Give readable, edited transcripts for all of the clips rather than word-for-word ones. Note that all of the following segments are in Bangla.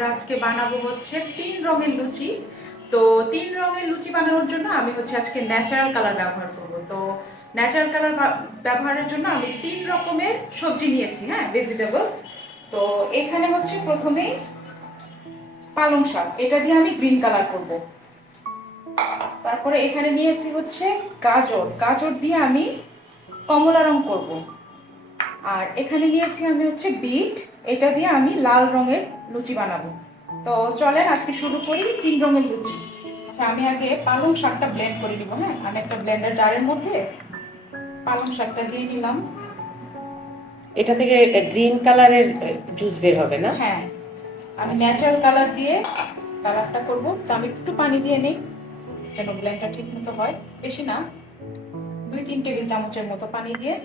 আমরা আজকে বানাবো হচ্ছে 3 রঙের লুচি। তো 3 রঙের লুচি বানানোর জন্য আমি হচ্ছে আজকে ন্যাচারাল কালার ব্যবহার করব। তো ন্যাচারাল কালার ব্যবহারের জন্য আমি 3 রকমের সবজি নিয়েছি, হ্যাঁ, ভেজিটেবল। তো এখানে হচ্ছে প্রথমেই পালং শাক, এটা দিয়ে আমি গ্রিন কালার করব। তারপরে এখানে নিয়েছি হচ্ছে গাজর, গাজর দিয়ে আমি কমলা রং করব। আর এখানে নিয়েছি আমি হচ্ছে বিট, এটা দিয়ে আমি লাল রঙের লুচি বানাবো। তো চলেন আজকে শুরু করি 3 রঙের লুচি। আচ্ছা, আমি আগে পালং শাকটা ব্লেন্ড করে নিব। হ্যাঁ, আমি একটা ব্লেন্ডার জারের মধ্যে পালং শাকটা দিয়ে নিলাম। এটা থেকে গ্রিন কালারের জুস বের হবে না? হ্যাঁ, আমি ন্যাচারাল কালার দিয়ে কালারটা করব। তো আমি একটু পানি দিয়ে নেই যেন ব্লেন্ডটা ঠিক মতো হয়, বেশি না, 2-3 টেবিল চামচের মতো পানি দিয়ে।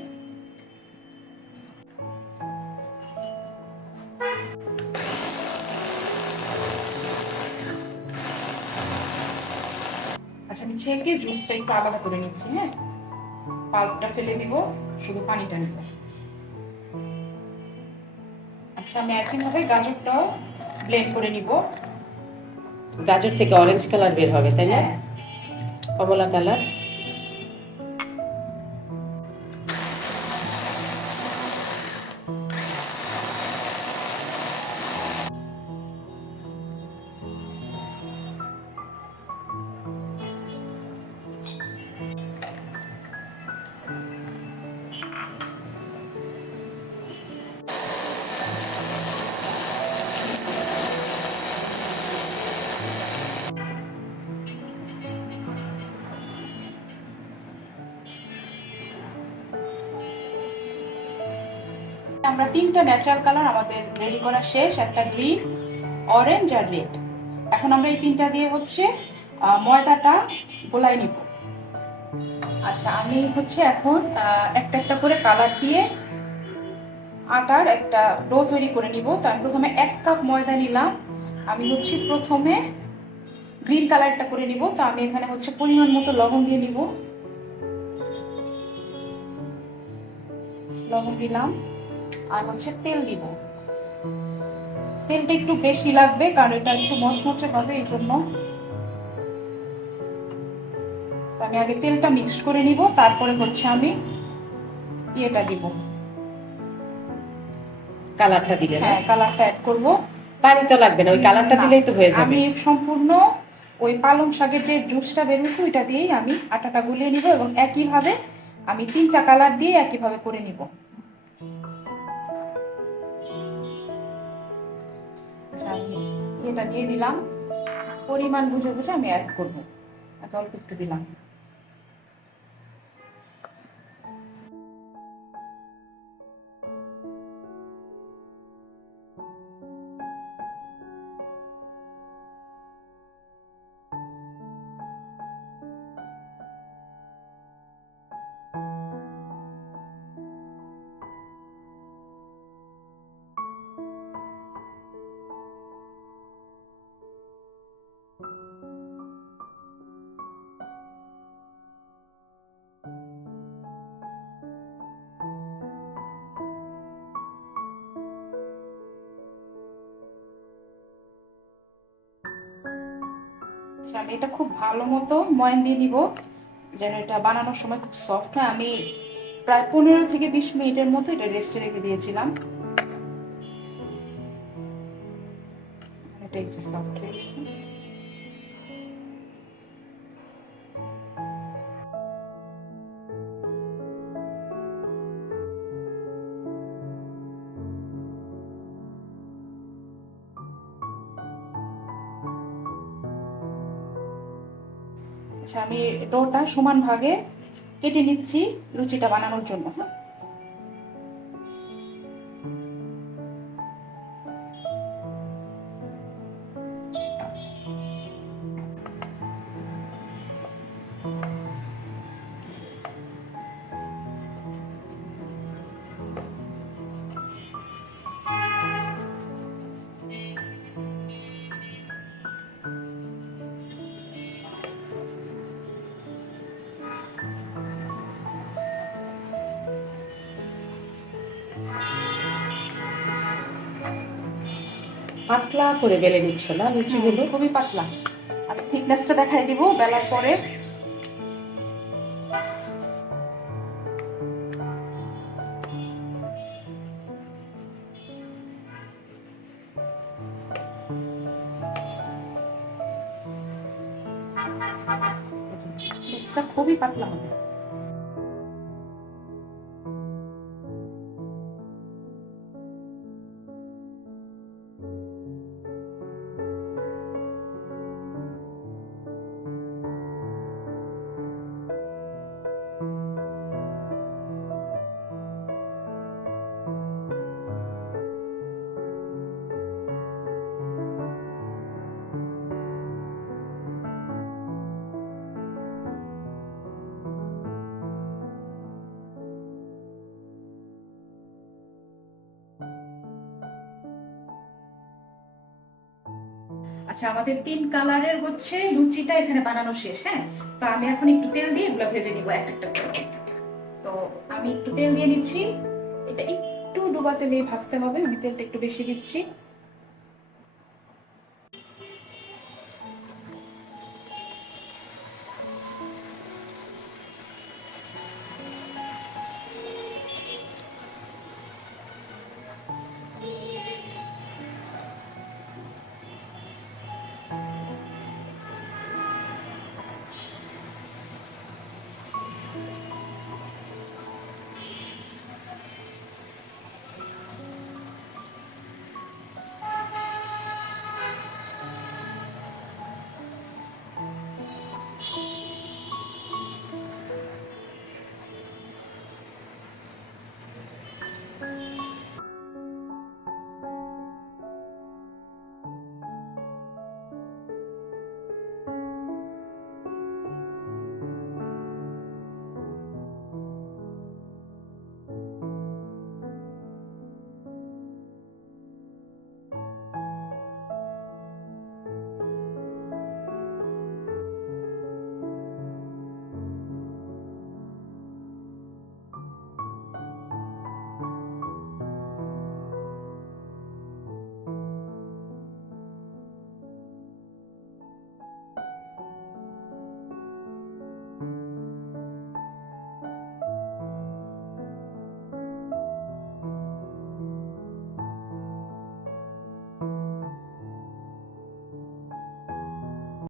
আচ্ছা, আমি ছেঁকে জুসটা একটু আলাদা করে নিচ্ছি। হ্যাঁ, পাল্পটা ফেলে দিব, শুধু পানিটা নিব। আচ্ছা, আমি একইভাবে গাজরটাও ব্লেন্ড করে নিব। গাজর থেকে অরেঞ্জ কালার বের হবে, তাই না? হ্যাঁ, কমলা কালার। আমরা 3টা ন্যাচারাল কালার আমাদের রেডি করা শেষ, একটা গ্রিন, অরেঞ্জ আর রেড। এখন আমরা এই 3টা দিয়ে হচ্ছে ময়দাটা গোলাই নিব। আচ্ছা, আমি হচ্ছে এখন একটা একটা করে কালার দিয়ে আটার একটা ডো তৈরি করে নিব। তো আমি প্রথমে 1 কাপ ময়দা নিলাম। আমি হচ্ছে প্রথমে গ্রিন কালারটা করে নিব। তো আমি এখানে হচ্ছে পরিমাণ মতো লবণ দিয়ে নিব, লবণ দিলাম। আর হচ্ছে তেল দিব, তেলটা একটু বেশি লাগবে কারণ এটা একটু মচমচে হবে, এই জন্য। আমি আগে তেলটা মিক্সড করে নিব, তারপরে হচ্ছে আমি ইয়েটা দিব, কালারটা দিলে না? হ্যাঁ, কালারটা অ্যাড করব। পানি তো লাগবে না, ওই কালারটা দিলেই তো হয়ে যাবে। আমি সম্পূর্ণ ওই পালং শাকের যে জুসটা বেরোচ্ছে ওইটা দিয়েই আমি আটাটা গুলিয়ে নিব এবং একইভাবে আমি 3টা কালার দিয়ে একইভাবে করে নিব। আচ্ছা, আমি এটা দিয়ে দিলাম, পরিমাণ বুঝে বুঝে আমি অ্যাড করবো, অল্প একটু দিলাম। আচ্ছা, আমি এটা খুব ভালো মতো ময়ান দিয়ে নিব যেন এটা বানানোর সময় খুব সফট হয়। আমি প্রায় 15 থেকে 20 মিনিটের মতো এটা রেস্টে রেখে দিয়েছিলাম। এটা একটু সফট হয়ে গেছে। আচ্ছা, আমি ডোটা সমান ভাগে কেটে নিচ্ছি লুচিটা বানানোর জন্য। হ্যাঁ, পাতলা করে বেলে নিচ্ছ না লুচিগুলো? খুবই পাতলা। আমি থিকনেসটা দেখাই দিব বেলার পরে। বেসটা খুবই পাতলা হবে। আচ্ছা, আমাদের 3 কালারের হচ্ছে লুচিটা এখানে বানানো শেষ। হ্যাঁ, তো আমি এখন একটু তেল দিয়ে এগুলো ভেজে নিব একটা একটা করে। তো আমি একটু তেল দিয়ে নিচ্ছি। এটা একটু ডুবা তেলে ভাজতে হবে, আমি তেলটা একটু বেশি দিচ্ছি।